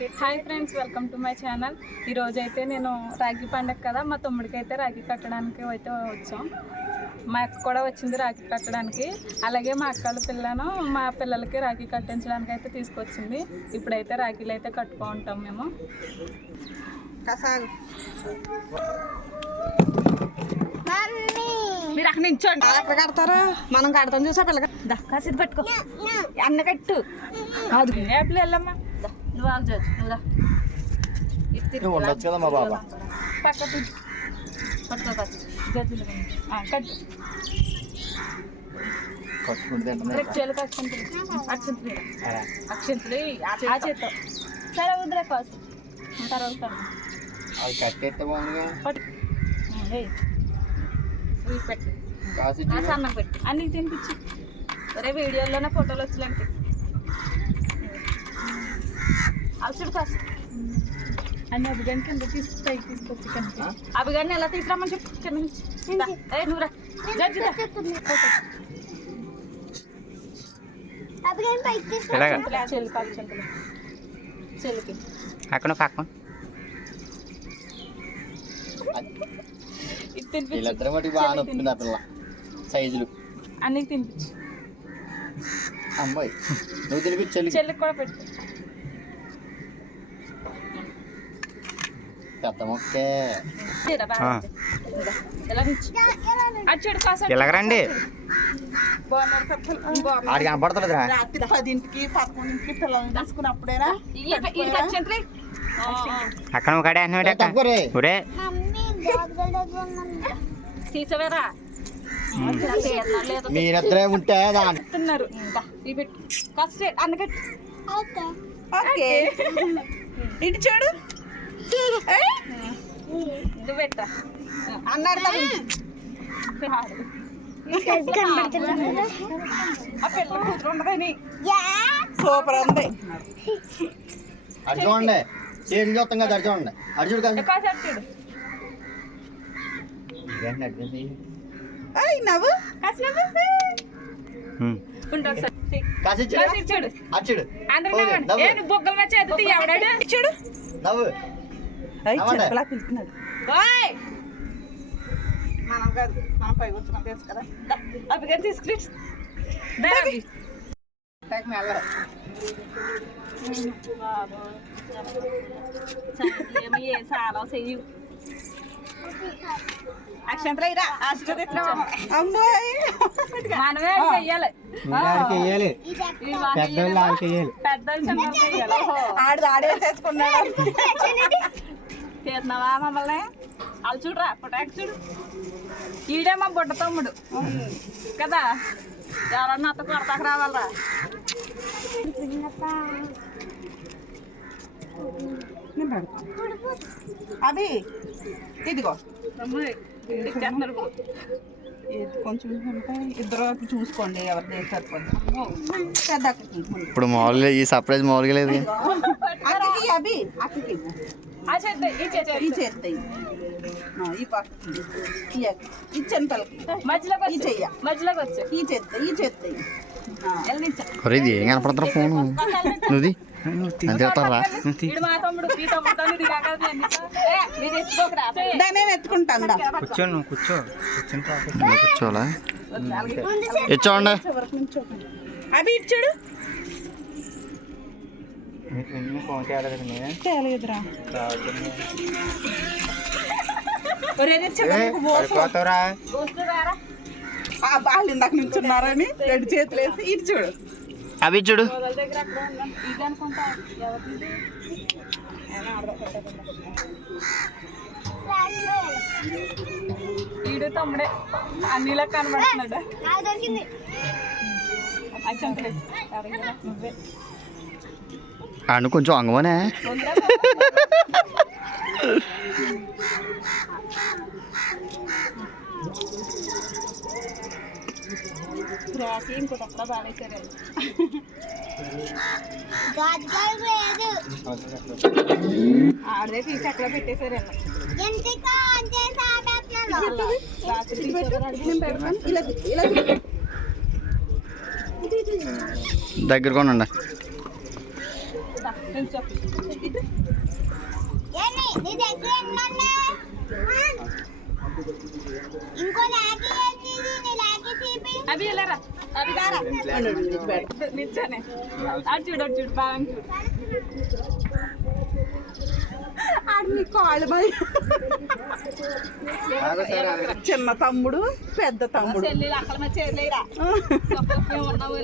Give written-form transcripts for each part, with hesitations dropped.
Okay hi friends, welcome to my channel. ఈరోజు అయితే నేను రాఖీ పండగ కదా, మా తమ్ముడికి అయితే రాఖీ కట్టడానికి అయితే వచ్చాం. మా అక్క కూడా వచ్చింది రాఖీ కట్టడానికి. అలాగే మా అక్కల పిల్లను మా పిల్లలకి రాఖీ కట్టించడానికి అయితే తీసుకొచ్చింది. ఇప్పుడైతే రాఖీలు అయితే కట్టుకుంటాం మేము. మీరు అక్కడ నించోండి, అక్కడ కడతారు, మనం కడతాం. చూసా పిల్లగా కాసేది పట్టుకో, అన్న కట్టు. అది యాప్లు వెళ్ళమ్మా, నువ్వు ఆగు జడ్జి, నువ్వు పక్క పట్టుకో కాసి జడ్జిలు కట్టు. చేలు అక్షంతులు అక్షంతులు ఆ చేత్తో సరే వదిలే కాసు తర్వాత పెట్టు, సన్నం పెట్టు, అన్ని తినిపించి. సరే వీడియోలోనే ఫోటోలు వచ్చేలాంటి అలసుడు కాసు అన్ని అభిగాని కింద తీసుకొచ్చి కనుక అభిగాని ఎలా తీసుకురామని చెప్పు. కింద నుంచి నువ్వు రా జడ్జి చెల్లి అక్షంతులు చెల్లికి అక్కడ పక్కన సైజులు అన్ని తినిపించు. అమ్మాయి నువ్వు తినిపించి చెల్లికి కూడా పెట్టు. పెద్ద మొక్కే ఎలాగరండి ఆడికి కనపడతలేదురా. 10ంటికి 11ంటికి పిల్లల్ని తీసుకున్నప్పుడేనా అక్కడ ఒక ఒరే తీసవేరా మీరిద్దరే ఉంటే తిన్నారు. అందుకని ఇటు చూడు నువ్వు పెట్టా అన్నాడు. సూపర్ ఉంది. అడి చూడండి, చేతులు చూస్తాం కదా, అడి చూడండి, అడి చూడు కదా నవ్వు బొగ్గల మధ్య ఎవడాడు చూడు నవ్వు చెప్పలా పిలుస్తున్నాడు. మనం కాదు, మనం పై కూర్చున్నాం తెలుసు కదా. అవి కానీ తీసుకుని చాలా చెయ్యి అక్షంతలు అయిరా అమ్మాయి మనమే చెయ్యాలి. పెద్దలు చిన్నలు చెయ్యాలి. ఆడే చేసుకున్నాడు. తీస్తున్నావా మమ్మల్ని? వాళ్ళు చూడరా పొటాక్ చూడు. ఈడే మా బుడ్డ తమ్ముడు కదా, ఎవరన్నా అత్త కొడతాకు రావాలరా. అవి ఇదిగో ఇచ్చేస్తున్నారు. కొంచెం ఇద్దరు చూసుకోండి, ఎవరిది సరిపోద్ది. పెద్ద ఇప్పుడు మామూలుగా ఈ సర్ప్రైజ్ మామూలుగా లేదు. అక్కకి అవి అక్కకి ఈ చేస్తాయి, ఈ పక్కకి ఇచ్చాను పిల్లకి మధ్యలోకి ఈ చెయ్య మధ్యలోకి వచ్చి ఈ చేస్తాయి. ఇది ఏం కనపడతారా ఫోన్ నువ్వుది అంతేస్తారా? మా తమ్ముడు ఈ తమ్ముడు దాన్ని ఎత్తుకుంటాను. కూర్చోండి, నువ్వు కూర్చో. కూర్చోవాలా? ఇచ్చోండి. అవి ఇచ్చాడు తేలేదురా. వాళ్ళు ఇందాక నుంచున్నారని 2 చేతులు వేసి ఇటు చూడు. అవి చూడు. ఈడు తమ్ముడే అన్నిలా కనబడుతున్నాడు. నువ్వే అను కొంచెం అంగమనే రాసి ఇంకోటప్పుడు బాగా సరే ఆడదే తీసి అక్కడ పెట్టేశారు. దగ్గర కొనండి. అవి వెళ్ళారా అవి గారా నిల్చోనే అటు చూడు బాగా చూడు అన్ని కాళ్ళు భయ చిన్న తమ్ముడు పెద్ద తమ్ముడు చెల్లి అక్కడ మా చెల్లిరా ఉన్నావు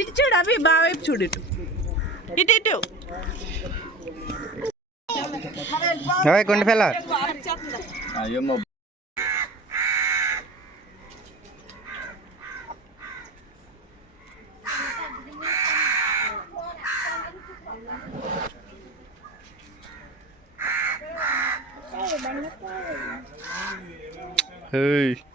ఇటు చూడు అవి బాగా వైపు చూడు ఇటు ఇటు ఇటు కొండ పిల్ల అయ్యో Hey.